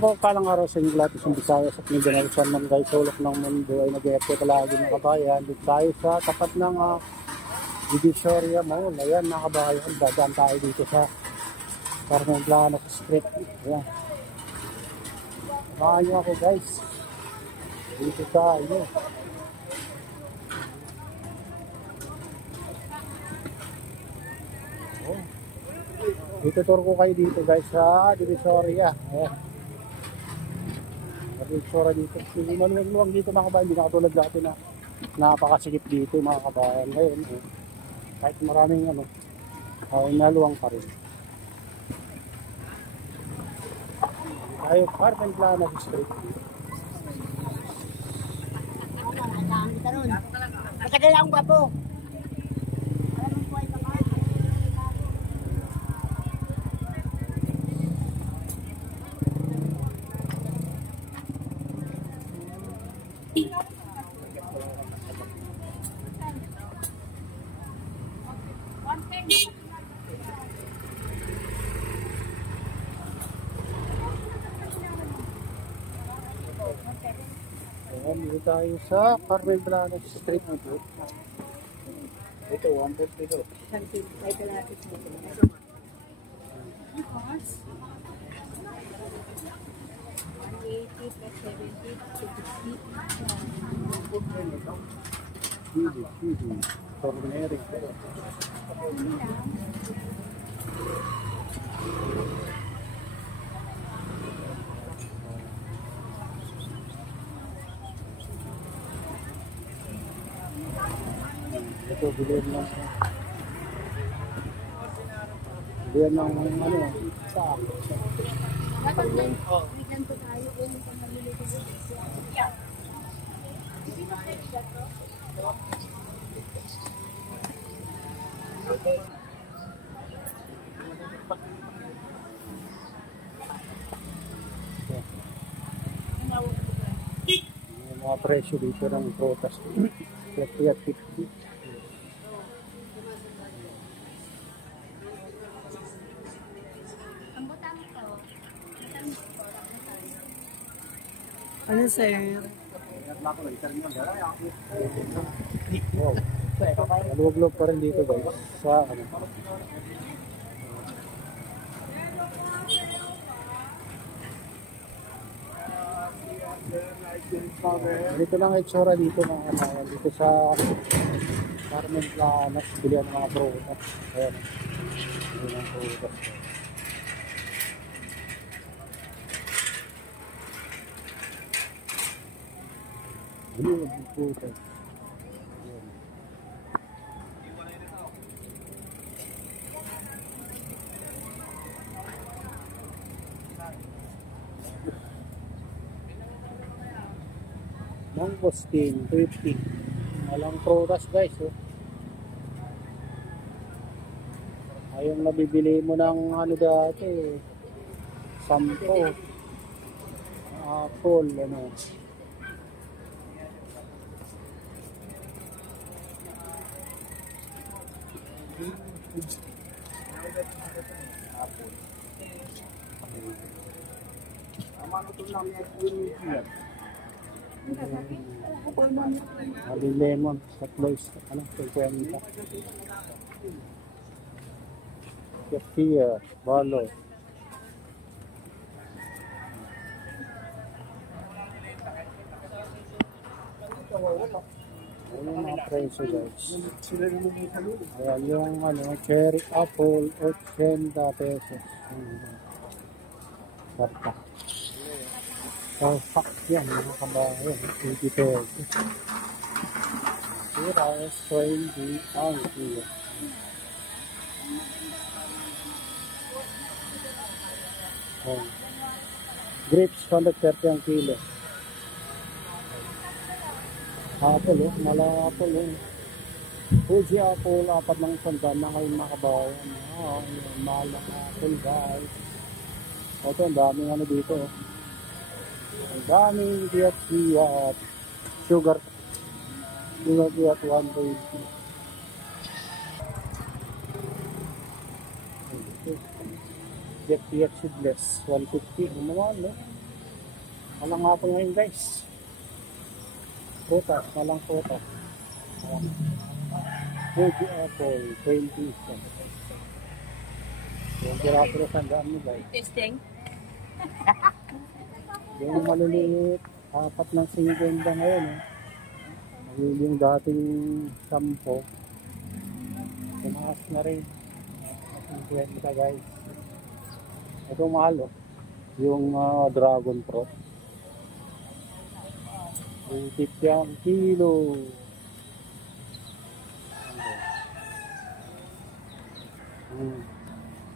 po palang araw sa inyo lahat ng Visayas at Mindanao saan man guys, sulok ng mundo ay nag-e-FT palagi mga kabayan. Dito tayo sa tapat ng Divisoria Mall. Ayan mga kabayan, dadaan tayo dito sa Carmen Plano Street. Ayan. Samahan nyo ako guys. Dito tayo. Oh. Dito tour ko kayo dito guys sa Divisoria. Ayan. Divisoria dito. Hindi maluwag dito mga kabayan. Hindi na katulad dati na napakasikip dito mga kabayan. Ngayon, kahit maraming naluwang pa rin. Tayo, Carmen Plano Street. Matagal lang ba po? Dito tayo sa Carmen Plano Street. Ito, 150 ito. Tornering. Ito, bilihan ng sa mga presyo dito ng protas. 50 at 50. Ano sir? Wow. Maluwag-luwag pa rin dito guys sa dito lang itsura dito ng dito sa Carmen Plano, bilihan ng mga prutas. Ayan. Bilihan ng prutas. Bilihan ng prutas. Mangosteen, 50. Walang prutas guys. Ayong nabibili mo ng dati. 10. Apple, Aling lemon sa place, 50. Kefir, balo. Ayan yung mga presyo guys. Ayan yung cherry apple, 80 pesos. Sarta. Perfect yan mga kabayan. 80 pesos. Sira is 20 ang kilo. Grapes, 130 ang kilo. Apple, mala-apple. Fuji apple, 4 lang sandaan na kayo mga kabayan. Malang apple guys. Ito, ang daming dito. Ang daming DFC at sugar. Sugar at 120. DFC at seedless, 150. Ano naman, no? Walang nga po ngayon guys. Prutas, walang prutas. Fuji apple, 20 cents. Yung tira-tira sandaan mo guys. Testing. Yung maliliit, 4 ng 50 ngayon. Yung dating 10. Tumaas na rin. 50 guys. Ito mahal yung dragon fruit. 80 yan kilo.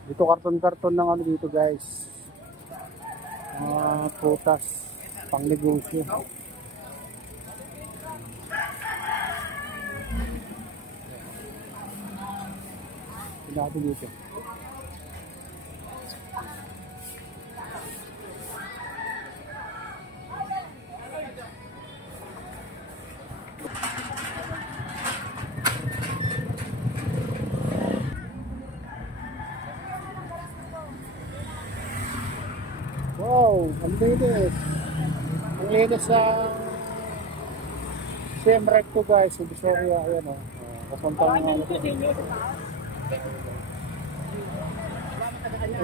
Dito karton-karton ng ano dito guys. Prutas pang negosyo. Natin dito. Wow, ang linis. Ang linis sa CM Recto guys, sa Visoria, ayan o. Papuntang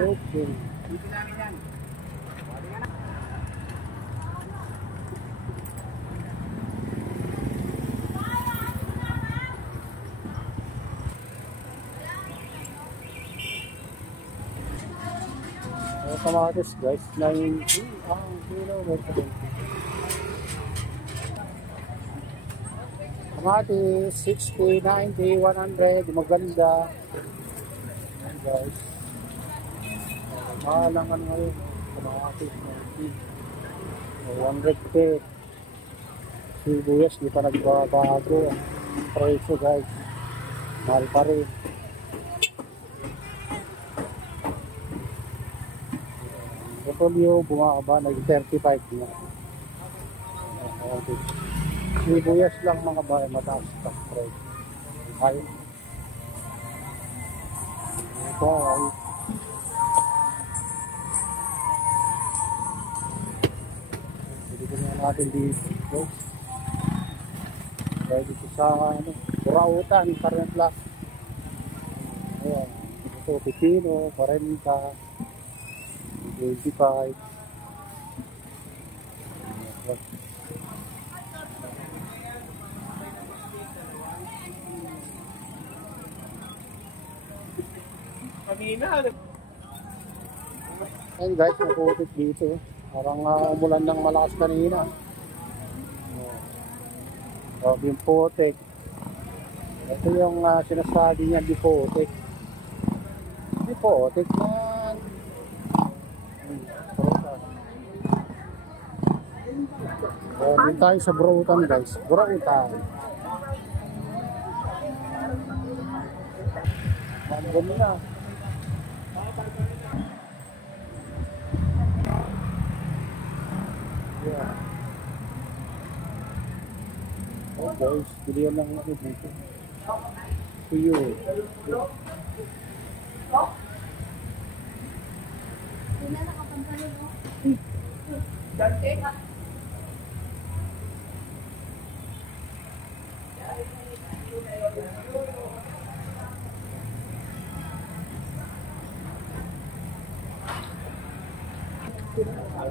okay. Kamatis guys, 90 ang kilo. Kamatis, 60, 90, 100, maganda. Ayan guys. Mahalang ano ngayon, kamatis, 90. 100 sibuyas, di pa nagbabago ang presyo guys. Mahal pa rin. Repolyo, bumaba, nag-35 na. Sibuyas lang mga bahay, mataas stock price. Ay. Ito ay. Pwede na natin dito. Pwede dito sa ano, Burautan, current plus. Ayan. Ito, pipino, 40. 25. Ayan guys, naputik dito. Parang umulan ng malakas kanina. Yung putik. Ito yung sinasabi niya, di putik. Di putik man. Dito tayo sa Burautan guys. Burautan. Mandun na. Yeah. Oh guys, bilihan lang ako dito. Tuyo.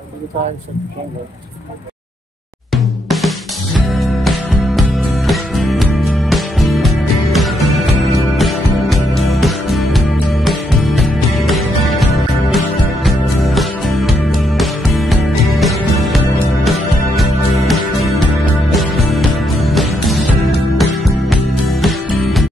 Dito tayo sa Congo.